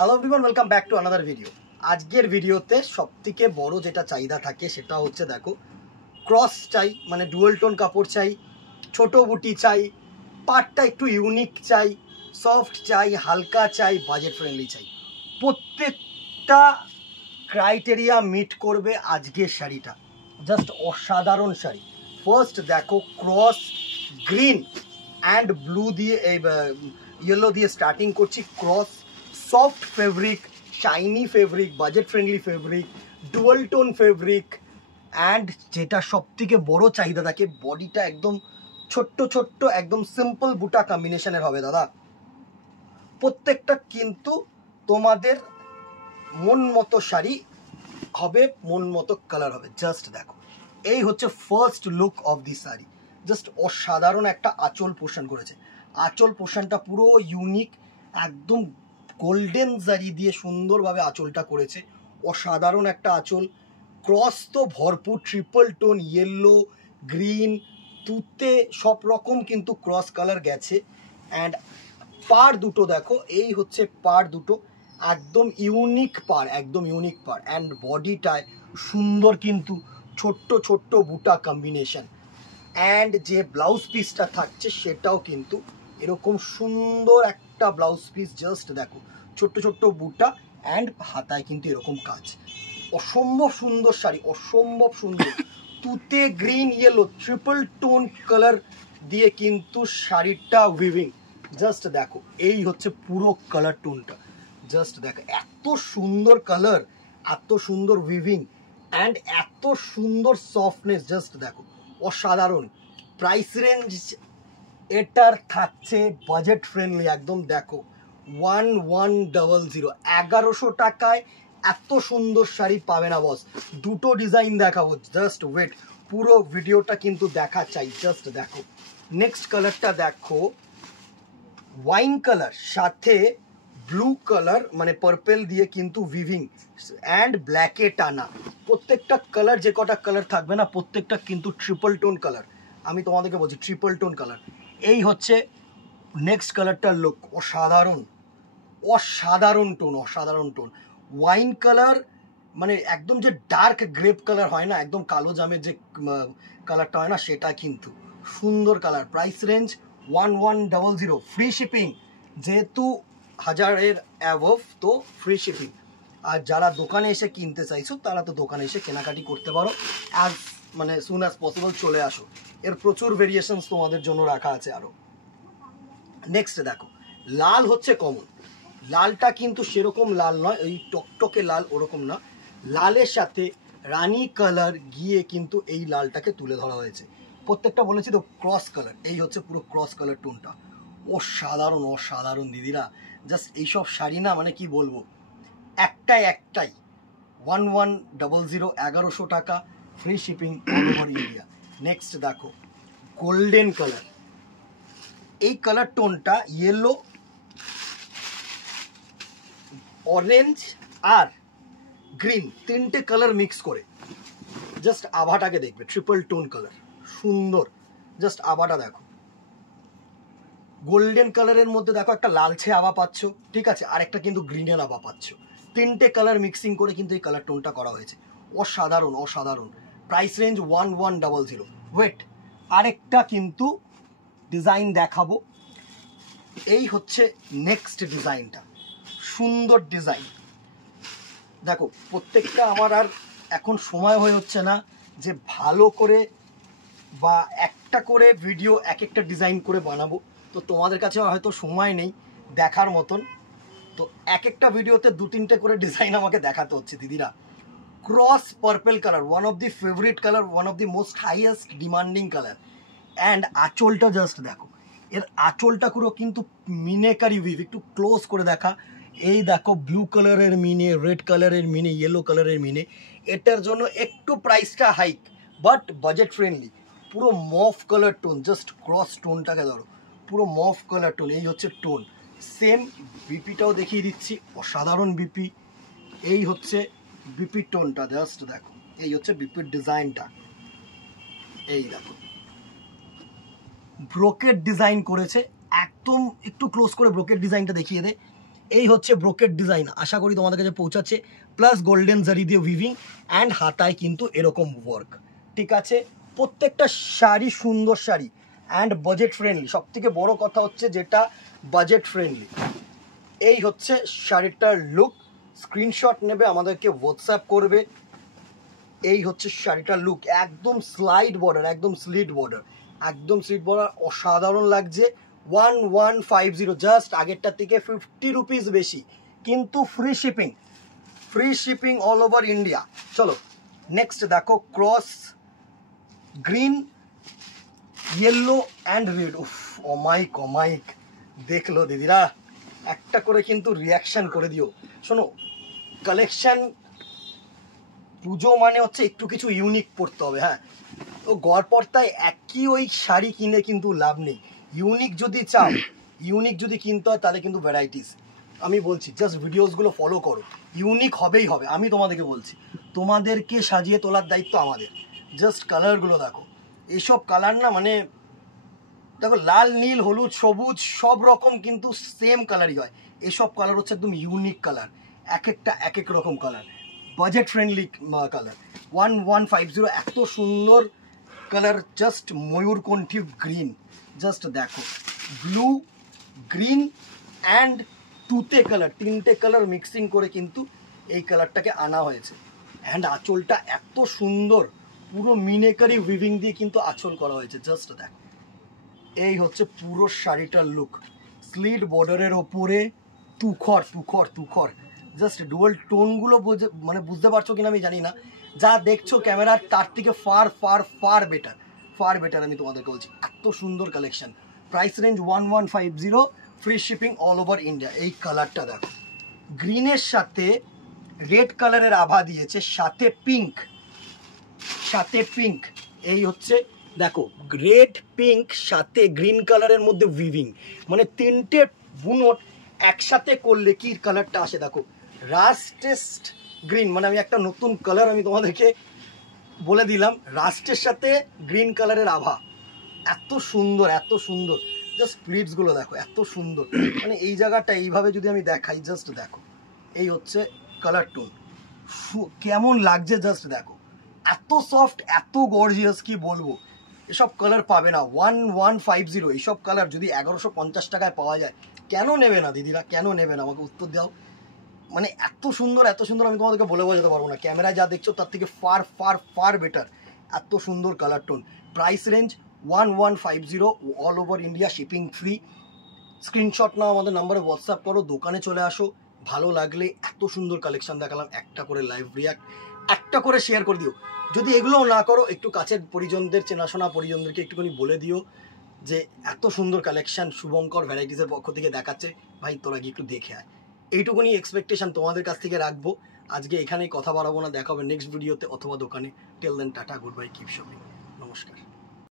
Hello everyone, welcome back to another video. আজকের ভিডিওতে সবথেকে বড় যেটা চাহিদা থাকে সেটা হচ্ছে দেখো ক্রস চাই, মানে ডুয়াল টোন কাপড় চাই, ছোট বুটি চাই, পাটটা একটু ইউনিক চাই, সফট চাই, হালকা চাই, বাজেট ফ্রেন্ডলি চাই। প্রত্যেকটা ক্রাইটেরিয়া মিট করবে আজকের শাড়িটা। জাস্ট অসাধারণ শাড়ি। ফার্স্ট দেখো ক্রস গ্রিন অ্যান্ড ব্লু দিয়ে ইয়েলো দিয়ে স্টার্টিং করছি। Cross soft fabric, shiny fabric, budget friendly fabric, dual tone fabric, and যেটা সব থেকে বড় চাহিদা থাকে বডিটা একদম ছোট্ট ছোট্ট একদম সিম্পল বুটা কম্বিনেশনের হবে দাদা। প্রত্যেকটা কিন্তু তোমাদের মন মতো শাড়ি হবে, মন মতো কালার হবে। জাস্ট দেখো, এই হচ্ছে first look of the sari. Just অসাধারণ একটা আঁচল পোর্শন করেছে। আঁচল পোর্শনটা পুরো ইউনিক, একদম গোল্ডেন জারি দিয়ে সুন্দরভাবে আঁচলটা করেছে। অসাধারণ একটা আঁচল। ক্রস তো ভরপুর, ট্রিপল টোন, ইয়েলো, গ্রিন, তুতে সব রকম কিন্তু ক্রস কালার গেছে। অ্যান্ড পার দুটো দেখো, এই হচ্ছে পার দুটো, একদম ইউনিক পার, একদম ইউনিক পার। অ্যান্ড বডিটায় সুন্দর কিন্তু ছোট্ট ছোট্ট বুটা কম্বিনেশন। অ্যান্ড যে ব্লাউজ পিসটা থাকছে সেটাও কিন্তু এরকম সুন্দর একটা ব্লাউজ পিস। জাস্ট দেখো, ছোট্ট ছোট্ট বুটা অ্যান্ড হাতায় কিন্তু এরকম কাজ। অসম্ভব সুন্দর শাড়ি, অসম্ভব সুন্দর। তুতে green yellow triple tone colour দিয়ে কিন্তু শাড়িটা উইভিং। জাস্ট দেখো, এই হচ্ছে পুরো কালার টোনটা। জাস্ট দেখো, এত সুন্দর কালার, এত সুন্দর উইভিং অ্যান্ড এত সুন্দর সফটনেস। জাস্ট দেখো, অসাধারণ। প্রাইস রেঞ্জ এটার থাকছে বাজেট ফ্রেন্ডলি একদম। দেখো 1100, 1100 টাকায় এত সুন্দর শাড়ি পাবে না বস। দুটো ডিজাইন দেখাবো, জাস্ট ওয়েট, পুরো ভিডিওটা কিন্তু দেখা চাই। জাস্ট দেখো, নেক্সট কালারটা দেখো, ওয়াইন কালার সাথে ব্লু কালার মানে পার্পেল দিয়ে কিন্তু উইভিং অ্যান্ড ব্ল্যাকে টানা। প্রত্যেকটা কালার, যে কটা কালার থাকবে না প্রত্যেকটা কিন্তু ট্রিপল টোন কালার। আমি তোমাদেরকে বলছি ট্রিপল টোন কালার। এই হচ্ছে নেক্সট কালারটার লুক। অসাধারণ, অসাধারণ টোন, অসাধারণ টোন। ওয়াইন কালার মানে একদম যে ডার্ক গ্রেপ কালার হয় না, একদম কালো জামের যে কালারটা হয় না, সেটা কিন্তু সুন্দর colour. Price range 1100, free shipping. যেহেতু 1000-এর অ্যাবভ তো ফ্রি শিপিং। আর যারা দোকানে এসে কিনতে চাইছো তারা তো দোকানে এসে কেনাকাটি করতে পারো, অ্যাজ মানে সুন অ্যাজ পসিবল চলে আসো। এর প্রচুর ভেরিয়েশনস তোমাদের জন্য রাখা আছে আরও। নেক্সট দেখো, লাল হচ্ছে কমন। লালটা কিন্তু সেরকম লাল নয়, ওই টকটকে লাল ওরকম না। লালের সাথে রানী কালার গিয়ে কিন্তু এই লালটাকে তুলে ধরা হয়েছে। প্রত্যেকটা বলেছি তো ক্রস কালার, এই হচ্ছে পুরো ক্রস কালার টোনটা। অসাধারণ, অসাধারণ দিদিরা। জাস্ট এইসব শাড়ি না মানে কি বলবো, একটাই 1100, 1100 টাকা, free shipping all over India. Next দেখো, গোল্ডেন কালার। এই কালার টোনটা ইয়েলো, অরেঞ্জ আর গ্রিন, তিনটে কালার মিক্স করে। জাস্ট আভাটাকে দেখবে, ট্রিপল টোন কালার, সুন্দর। জাস্ট আভাটা দেখো, গোল্ডেন কালারের মধ্যে দেখো একটা লালচে আভা পাচ্ছ, ঠিক আছে, আর একটা কিন্তু গ্রিনের আভা পাচ্ছ। তিনটে কালার মিক্সিং করে কিন্তু এই কালার টোনটা করা হয়েছে। অসাধারণ, অসাধারণ। Price range 1100। ওয়েট, আরেকটা কিন্তু ডিজাইন দেখাবো। এই হচ্ছে নেক্সট ডিজাইনটা, সুন্দর ডিজাইন। দেখো, প্রত্যেকটা আমার আর এখন সময় হয়ে হচ্ছে না যে ভালো করে বা একটা করে ভিডিও এক একটা ডিজাইন করে বানাবো। তো তোমাদের কাছে হয়তো সময় নেই দেখার মতন, তো এক একটা ভিডিওতে 2-3টে করে ডিজাইন আমাকে দেখাতে হচ্ছে দিদিরা। Cross purple colour, one of the favourite colour, one of the most highest demanding colour. And আঁচলটা জাস্ট দেখো, এর আঁচলটা পুরো কিন্তু মিনেকারি উইভ। একটু ক্লোজ করে দেখা, এই দেখো ব্লু কালারের মিনে, রেড কালারের মিনে, ইয়েলো কালারের মিনে। এটার জন্য একটু প্রাইসটা হাইক, বাট বাজেট ফ্রেন্ডলি। পুরো মফ কালার টোন, জাস্ট ক্রস টোনটাকে ধরো, পুরো মফ কালার টোন। এই হচ্ছে টোন। সেম বিপিটাও দেখিয়ে দিচ্ছি, অসাধারণ বিপি। এই হচ্ছে বিপির টোনটা, জাস্ট দেখো, এই হচ্ছে বিপির ডিজাইনটা। এই দেখো, ব্রোকেট ডিজাইন করেছে একদম। একটু ক্লোজ করে ব্রোকেট ডিজাইনটা দেখিয়ে দে। এই হচ্ছে ব্রোকেট ডিজাইন, আশা করি তোমাদের কাছে পৌঁছাচ্ছে, প্লাস গোল্ডেন জারি দিয়ে উইভিং অ্যান্ড হাতায় কিন্তু এরকম ওয়ার্ক। ঠিক আছে, প্রত্যেকটা শাড়ি সুন্দর শাড়ি অ্যান্ড বাজেট ফ্রেন্ডলি। সব থেকে বড় কথা হচ্ছে যেটা বাজেট ফ্রেন্ডলি। এই হচ্ছে শাড়িটার লুক, স্ক্রিনশট নেবে আমাদেরকে হোয়াটসঅ্যাপ করবে। এই হচ্ছে শাড়িটার লুক, একদম স্লাইড বর্ডার, একদম স্লিট বর্ডার, একদম স্লিট বর্ডার, অসাধারণ লাগছে। 1150, জাস্ট আগেরটার থেকে 50 রুপিস বেশি, কিন্তু free shipping, free shipping all over India. চলো নেক্সট দেখো, cross green, yellow and red. উফ, অমাইক অমাইক, দেখলো দিদিরা, একটা করে কিন্তু রিয়াকশন করে দিও। শোনো, কালেকশন পুজো মানে হচ্ছে একটু কিছু ইউনিক পড়তে হবে। হ্যাঁ, তো গড়পড়তায় একই ওই শাড়ি কিনে কিন্তু লাভ নেই। ইউনিক যদি চাও, ইউনিক যদি কিনতে হয় তাহলে কিন্তু ভ্যারাইটিস, আমি বলছি জাস্ট ভিডিওসগুলো ফলো করো, ইউনিক হবেই হবে। আমি তোমাদেরকে বলছি, তোমাদেরকে সাজিয়ে তোলার দায়িত্ব আমাদের। জাস্ট কালারগুলো দেখো, এইসব কালার না, মানে দেখো লাল, নীল, হলুদ, সবুজ সব রকম কিন্তু সেম কালারই হয়। এইসব কালার হচ্ছে একদম ইউনিক কালার, এক একটা এক এক রকম কালার, বাজেট ফ্রেন্ডলি কালার। 1150, এত সুন্দর কালার, জাস্ট ময়ূরকণ্ঠী গ্রিন, জাস্ট দেখো, ব্লু, গ্রিন অ্যান্ড তুতে কালার, তিনটে কালার মিক্সিং করে কিন্তু এই কালারটাকে আনা হয়েছে। অ্যান্ড আঁচলটা এত সুন্দর, পুরো মিনেকারি উইভিং দিয়ে কিন্তু আঁচল করা হয়েছে, জাস্ট দেখো। এই হচ্ছে পুরো শাড়িটার লুক, স্লিট বর্ডারের ওপরে তুখর তুখর তুখর, জাস্ট ডুয়াল টোনগুলো মানে বুঝতে পারছো কিনা আমি জানি না, যা দেখছো ক্যামেরার তার থেকে far far far better, far better. আমি তোমাদেরকে বলছি, এত সুন্দর collection, price range 1150, free shipping all over India. এই কালারটা দেখো, গ্রিনের সাথে রেড কালারের আভা দিয়েছে, সাথে পিঙ্ক, সাথে পিঙ্ক। এই হচ্ছে দেখো, রেড পিঙ্ক সাথে গ্রিন কালারের মধ্যে উইভিং, মানে তিনটে বুনট একসাথে করলে কি কালারটা আসে দেখো, রাস্টেস্ট গ্রিন। মানে আমি একটা নতুন কালার আমি তোমাদেরকে বলে দিলাম, রাস্টের সাথে গ্রিন কালারের আভা, এত সুন্দর, এত সুন্দর। জাস্ট প্লিটসগুলো দেখো, এত সুন্দর, মানে এই জায়গাটা এইভাবে যদি আমি দেখাই, জাস্ট দেখো, এই হচ্ছে কালার টোন, কেমন লাগছে জাস্ট দেখো, এত সফট, এত গর্জিয়াস, কি বলবো। এসব কালার পাবে না 1150, এইসব কালার যদি 1150 টাকায় পাওয়া যায়, কেন নেবে না দিদিরা, কেন নেবে না, আমাকে উত্তর দাও। মানে এত সুন্দর, এত সুন্দর, আমি তোমাদেরকে বলে বোঝাতে পারবো না। ক্যামেরায় যা দেখছো তার থেকে ফার ফার ফার বেটার, এত সুন্দর colour tone. Price range 1150, all over India, shipping free. Screenshot নাও, আমাদের নাম্বারে হোয়াটসঅ্যাপ করো, দোকানে চলে আসো। ভালো লাগলে, এত সুন্দর কালেকশন দেখালাম, একটা করে লাইভ রিয়াক্ট, একটা করে শেয়ার করে দিও। যদি এগুলোও না করো, একটু কাছের পরিজনদের, চেনাশোনা পরিজনদেরকে একটুখানি বলে দিও যে এত সুন্দর কালেকশন শুভঙ্কর ভ্যারাইটিসের পক্ষ থেকে দেখাচ্ছে, ভাই তোরা গিয়ে একটু দেখে আয়। এইটুকুনি এক্সপেকটেশন তোমাদের কাছ থেকে রাখবো। আজকে এখানেই কথা বাড়াবো না, দেখা হবে নেক্সট ভিডিওতে অথবা দোকানে। Tell then, tata, good bye, keep shopping, নমস্কার।